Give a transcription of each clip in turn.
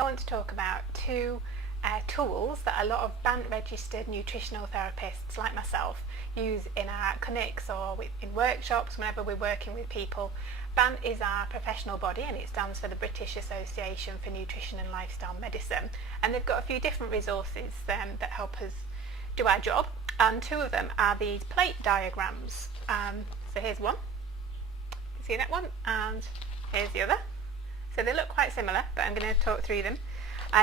I want to talk about two tools that a lot of BANT registered nutritional therapists like myself use in our clinics or in workshops whenever we're working with people. BANT is our professional body and it stands for the British Association for Nutrition and Lifestyle Medicine, and they've got a few different resources that help us do our job, and two of them are these plate diagrams. So here's one, see that one, and here's the other. So they look quite similar, but I'm going to talk through them.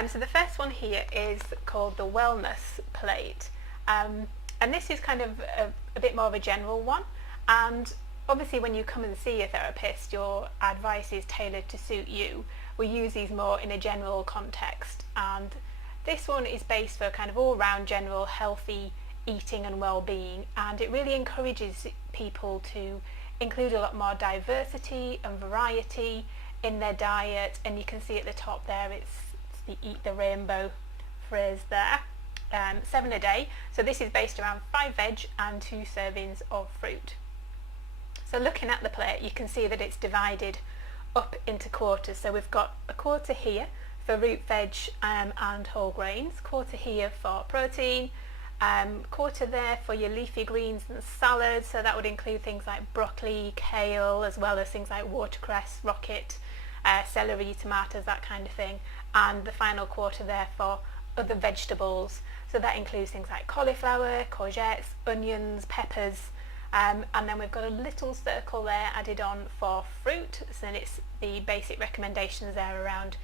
So the first one here is called the wellness plate, and this is kind of a bit more of a general one, and obviously when you come and see a therapist your advice is tailored to suit you. We use these more in a general context, and this one is based for kind of all-round general healthy eating and well-being, and it really encourages people to include a lot more diversity and variety in their diet. And you can see at the top there it's the eat the rainbow phrase there, 7 a day. So this is based around 5 veg and 2 servings of fruit. So looking at the plate you can see that it's divided up into quarters. So we've got a quarter here for root veg and whole grains, quarter here for protein, quarter there for your leafy greens and salads, so that would include things like broccoli, kale, as well as things like watercress, rocket, celery, tomatoes, that kind of thing, and the final quarter there for other vegetables, so that includes things like cauliflower, courgettes, onions, peppers, and then we've got a little circle there added on for fruit. So then it's the basic recommendations there around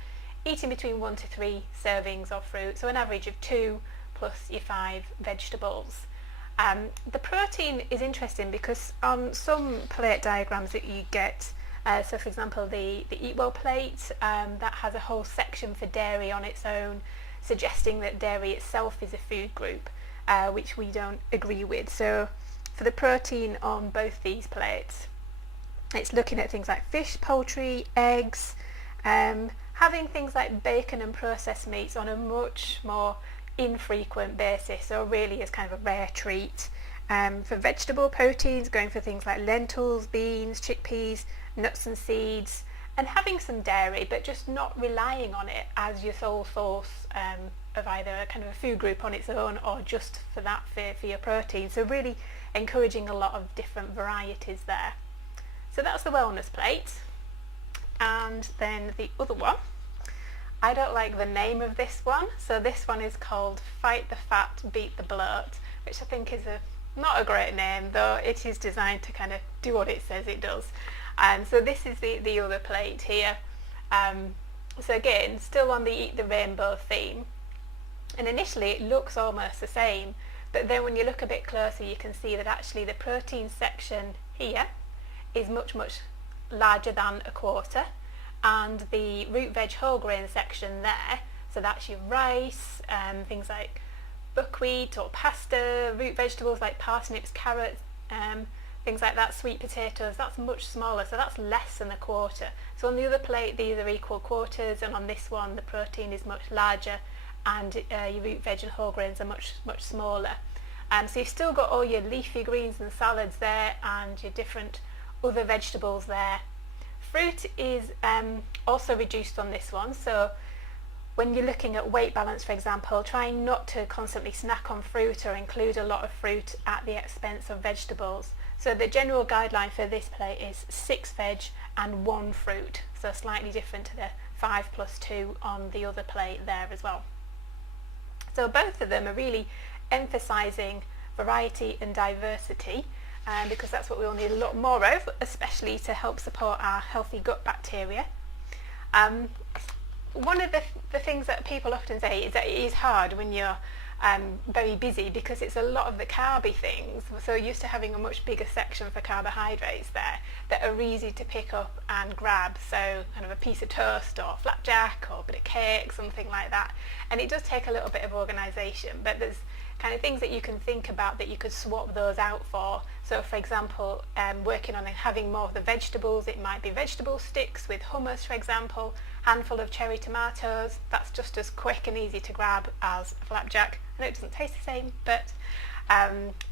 eating between 1 to 3 servings of fruit, so an average of 2 plus your 5 vegetables. The protein is interesting because on some plate diagrams that you get, so for example the Eat Well plate, that has a whole section for dairy on its own, suggesting that dairy itself is a food group, which we don't agree with. So for the protein on both these plates, it's looking at things like fish, poultry, eggs, having things like bacon and processed meats on a much more infrequent basis, so really as kind of a rare treat. For vegetable proteins, going for things like lentils, beans, chickpeas, nuts and seeds, and having some dairy, but just not relying on it as your sole source of either a kind of a food group on its own or just for that for your protein. So really encouraging a lot of different varieties there. So that's the wellness plate. And then the other one, I don't like the name of this one, so this one is called Fight the Fat, Beat the Bloat, which I think is not a great name, though it is designed to kind of do what it says it does. And so this is the other plate here. So again, still on the Eat the Rainbow theme, and initially it looks almost the same, but then when you look a bit closer you can see that actually the protein section here is much larger than a quarter, and the root veg whole grain section there, so that's your rice, things like buckwheat or pasta, root vegetables like parsnips, carrots, things like that, sweet potatoes, that's much smaller, so that's less than a quarter. So on the other plate these are equal quarters, and on this one the protein is much larger and your root veg and whole grains are much smaller. So you've still got all your leafy greens and salads there and your different other vegetables there. Fruit is also reduced on this one, so when you're looking at weight balance, for example, trying not to constantly snack on fruit or include a lot of fruit at the expense of vegetables. So the general guideline for this plate is 6 veg and 1 fruit, so slightly different to the 5 plus 2 on the other plate there as well. So both of them are really emphasising variety and diversity, because that's what we all need a lot more of, especially to help support our healthy gut bacteria. One of the things that people often say is that it is hard when you're very busy, because it's a lot of the carby things, so you're used to having a much bigger section for carbohydrates there that are easy to pick up and grab, so kind of a piece of toast or flapjack or a bit of cake, something like that, and it does take a little bit of organisation, but there's kind of things that you can think about that you could swap those out for. So for example, working on having more of the vegetables, it might be vegetable sticks with hummus, for example, handful of cherry tomatoes, that's just as quick and easy to grab as a flapjack. I know it doesn't taste the same, but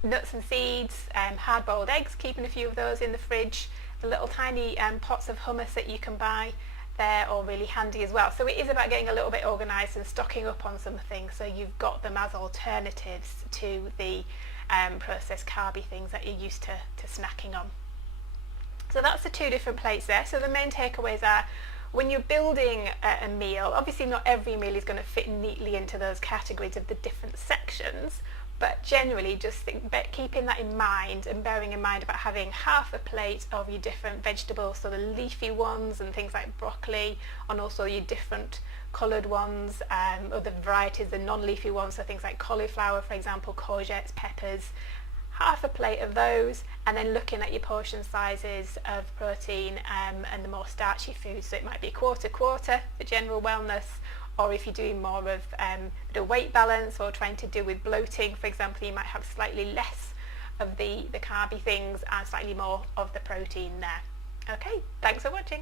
nuts and seeds, hard-boiled eggs, keeping a few of those in the fridge, the little tiny pots of hummus that you can buy, there or really handy as well. So it is about getting a little bit organised and stocking up on some things so you've got them as alternatives to the processed carby things that you're used to snacking on. So that's the two different plates there. So the main takeaways are, when you're building a meal, obviously not every meal is going to fit neatly into those categories of the different sections, but generally just keeping that in mind and bearing in mind about having half a plate of your different vegetables, so the leafy ones and things like broccoli, and also your different coloured ones, other varieties, the non-leafy ones, so things like cauliflower, for example, courgettes, peppers, half a plate of those, and then looking at your portion sizes of protein and the more starchy foods, so it might be a quarter for general wellness, or if you're doing more of the weight balance or trying to deal with bloating, for example, you might have slightly less of the carby things and slightly more of the protein there. Okay, thanks for watching.